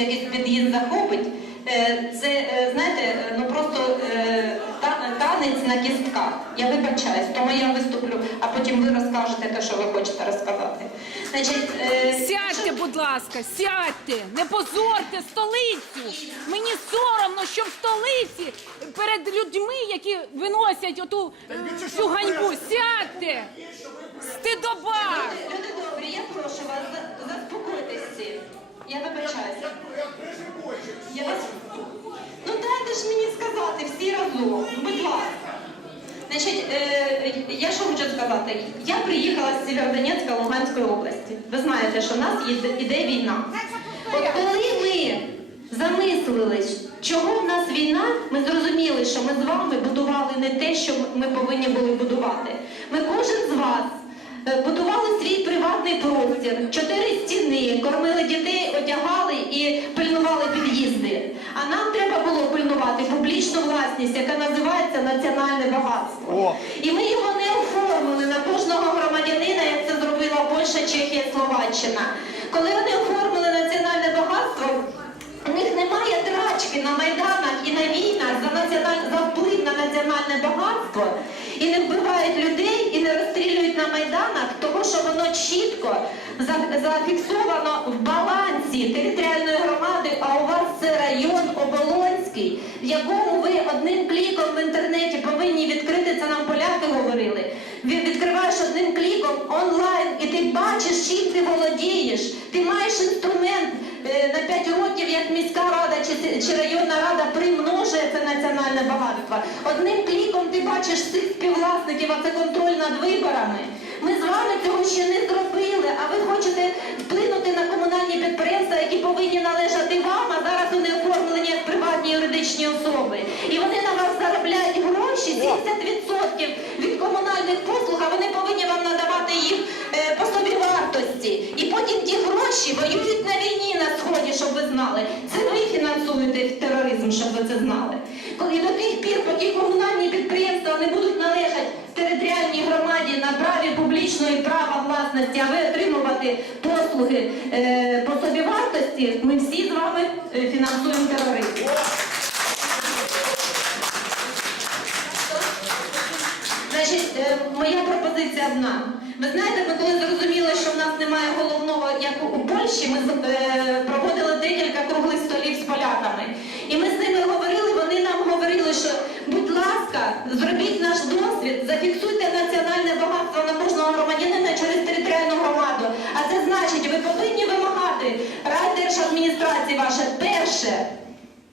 якийсь під'їзд захопить, е, це, е, знаєте, е, ну просто танець на кістках. Я вибачаюсь, тому я виступлю, а потім ви розкажете те, що ви хочете розказати. Значить, е, Сядьте, будь ласка, сядьте, не позорте столицю. Мені соромно, що в столиці перед людьми, які виносять оту всю ганьбу, сядьте. Стидоба. люди добрі, я прошу вас, заспокойтесь всі. Я вибачаюся. Я вас... Ну дайте ж мені сказати всі разом, будь ласка. Значить, е, я що хочу сказати? Я приїхала з Сєвєродонецька Луганської області. Ви знаєте, що в нас іде, війна. От коли ми замислились, чого в нас війна, ми зрозуміли, що ми з вами будували не те, що ми повинні були будувати. Ми кожен з вас будували свій приватний простір, чотири стіни, кормили дітей, одягали і пильнували під'їзди. А нам треба було пильнувати публічну власність, яка називається національне багатство. І ми його не оформили на кожного громадянина, як це зробила Польща, Чехія, Словаччина. Коли вони оформили національне багатство, у них немає трачки на майданах і на війнах за національ... за вплив на національне багатство і не вбивають людей і не розстрілюють на майданах, тому що воно чітко зафіксовано в балансі територіальної громади. А у вас це район Оболонський, в якому ви одним кліком в інтернеті повинні відкрити це нам поляки говорили. Відкриваєш одним кліком онлайн, і ти бачиш, чим ти володієш. Ти маєш інструмент е, на 5 років, як міська рада чи районна рада примножує це національне багатство. Одним кліком ти бачиш цих співвласників, а це контроль над виборами. Ми з вами цього ще не зробили, а ви хочете вплинути на комунальні підприємства, які повинні належати вам, а зараз вони оформлені як приватні юридичні особи. І вони на вас заробляють гроші, 70% від комунальних послуг, а вони повинні вам надавати їх е, по собі вартості. І потім ті гроші воюють на війні на сході, щоб ви знали. Це ви фінансуєте тероризм, щоб ви це знали. Коли до тих пір, поки комунальні підприємства не будуть належати територіальній громаді на праві публічної права власності, а ви отримувати послуги е, по собі вартості, ми всі з вами е, фінансуємо тероризм. Значить, е, моя пропозиція одна. Ви знаєте, ми коли зрозуміли, що в нас немає головного, як у Польщі, ми проводили декілька круглих столів з поляками. І ми з ними говорили, вони нам говорили, що будь ласка, зробіть наш досвід, зафіксуйте національне багатство на кожного громадянина через повинні вимагати райдержадміністрації ваше перше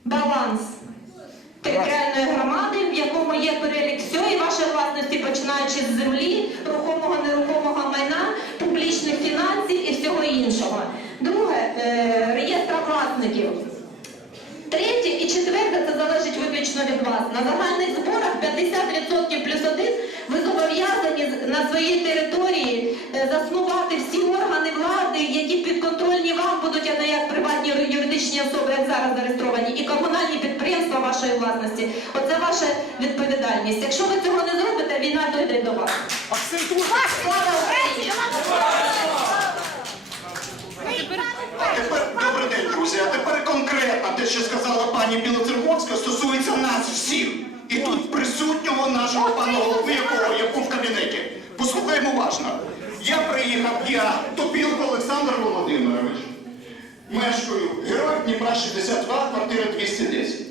баланс територіальної громади, в якому є перелік всієї вашої власності, починаючи з землі, рухомого, нерухомого майна, публічних фінансів і всього іншого. Друге е, реєстра власників. Третє і четверте це залежить виключно від вас. На загальних зборах 50% плюс один ми зобов'язані на своїй території е, заснувати всі органи влади, які підконтрольні вам будуть, а не як приватні юридичні особи, як зараз зареєстровані, і комунальні підприємства вашої власності. Оце ваша відповідальність. Якщо ви цього не зробите, війна дойде до вас. А тепер добрий день, друзі. А тепер конкретно те, що сказала пані Білоцерковська, стосується нас всіх і тут присутнього нашого панове. Уважно. Я приїхав, я Топілко Олександр Володимирович. Мешкаю герой Дніпра 62, квартира 210.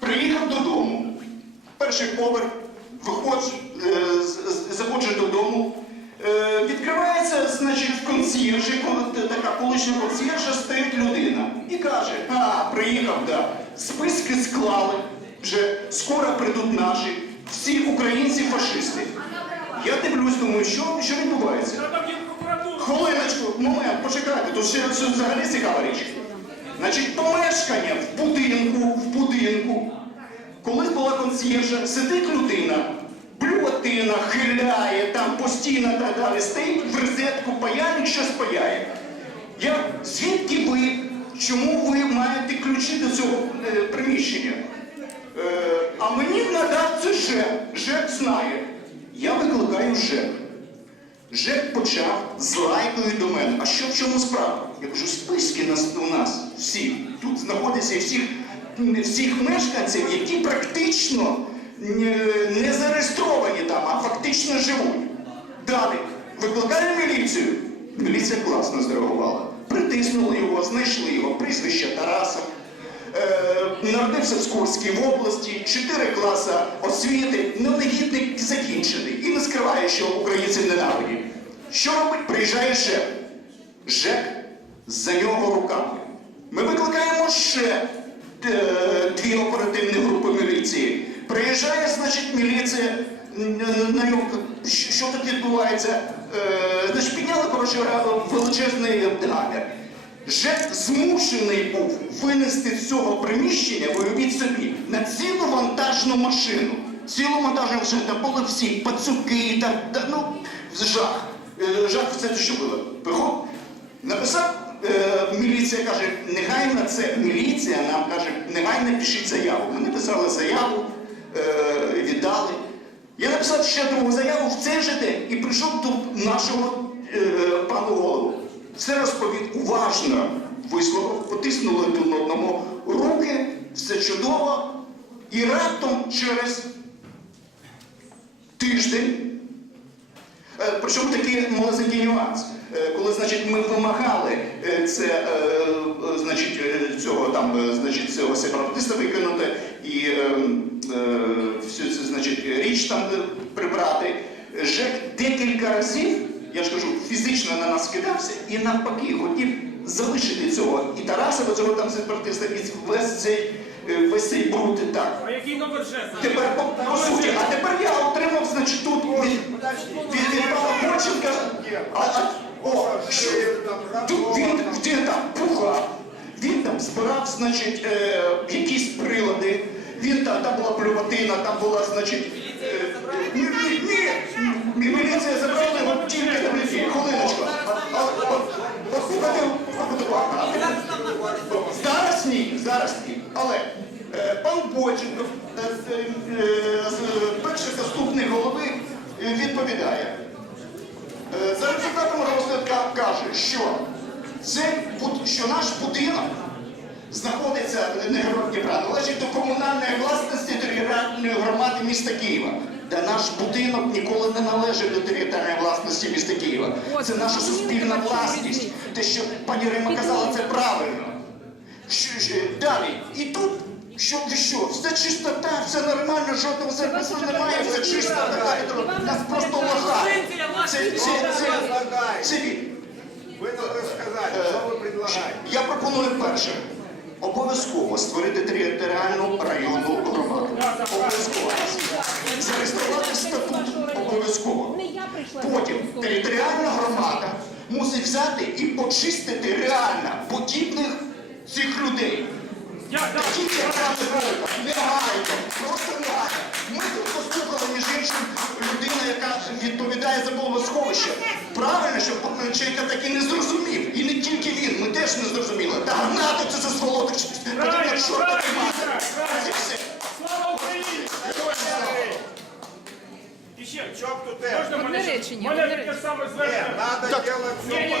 Приїхав додому. Перший поверх, виходжу, е, заходжу додому. Е, відкривається, значить, в консьєржі, така колишня консьєржа, стоїть людина і каже: а, приїхав, да. Списки склали, вже скоро прийдуть наші, всі українці фашисти. Я дивлюсь, думаю, що, що відбувається? Хвилиночку, момент, почекайте, тут ще це взагалі цікава річ. Значить, помешкання в будинку, в будинку. Колись була консьєржа, сидить людина, блюватина, хиляє, там постійно так далі, стоїть в розетку, паяльник щось паяє. Я, звідки ви, чому ви маєте ключі до цього е, приміщення? Е, а мені надав це ЖЕК. ЖЕК знає. Я викликаю ЖЕК. ЖЕК почав з лайкою до мене. А що в чому справа? Я кажу, списки у нас всіх. Тут знаходиться всіх, всіх мешканців, які практично не- не зареєстровані там, а фактично живуть. Далі. Викликає міліцію. Міліція класно зреагувала. Притиснули його, знайшли його, прізвище Тарасов. Е, народився в Скурській області, 4 класи освіти, ну негідник закінчений. І не скриває, що українців ненавидить. Що робить? Приїжджає ЖЕК. ЖЕК за нього руками. Ми викликаємо ще е, дві оперативні групи міліції. Приїжджає, значить, міліція на. Що що тут відбувається? Е, значить, підняли коротше, величезний гамір. ЖЕК змушений був винести з цього приміщення, виявіть собі, на цілу вантажну машину. Цілу вантажну машину, там були всі пацюки, там, та, ну, жах. Е, жах це, що було. Приход, написав, е, міліція каже, негайно це, міліція нам каже, негайно пишіть заяву. Ми написали заяву, е, віддали. Я написав ще другу заяву в цей же день і прийшов до нашого е, пану голову. Все розповів уважно, висловив, потиснули один одному руки, все чудово. І раптом через тиждень, е, причому такий маленький нюанс. Е, Коли значить, ми вимагали е, це, значить, цього там, значить, цього сепаратиста викинути і всю цю значить, річ там прибрати, ЖЕК декілька разів, я ж кажу, фізично на нас кидався і навпаки хотів залишити цього і Тарасова, цього там сепаратиста, і весь цей, е, весь цей бруд так. А який номер жезла? Тепер по, по суті, а тепер я отримав, значить, тут від, від, від пана Боченка. А, а, о, що, тут він, він там пухав, він там збирав, значить, е, якісь прилади, він там, там була плюватина, там була, значить. Е, ні, ні, ні, міліція забрала його тільки на міліції, хвилиночку. Послухайте, Зараз ні, зараз ні. Але е, пан Боченко, е, е, перший заступник голови, відповідає. За результатами розгляду каже, що, це, що наш будинок знаходиться не Дніпра, належить до комунальної власності територіальної громади міста Києва. Та наш будинок ніколи не належить до територіальної власності міста Києва. Це наша суспільна власність. Те, що пані Рима казала, це правильно. Що, ж, е, далі. І тут, що, що, все чистота, все нормально, жодного запису немає, все чисто, так далі. Нас просто лагає. Це, це, це, це, це він. Вы должны сказать, что вы предлагаете. Я пропоную перше. Обов'язково створити територіальну районну громаду. Обов'язково. Зареєструвати статут обов'язково. Не. Потім територіальна громада мусить взяти і почистити реально подібних цих людей. Таких, як пан Гройко, негайно, просто негайно. Ми тут послухали, між іншим, людина, яка відповідає за бомбосховище. Правильно, що чоловіка так і не зрозумів. І не тільки він, ми теж не зрозуміли. Та гнати це за сволоти. Потрібно чорта тримати. Ще, В чем тут можна это? мене, речення, мене одне таке речення. саме звернення. надо делать Ні, ні,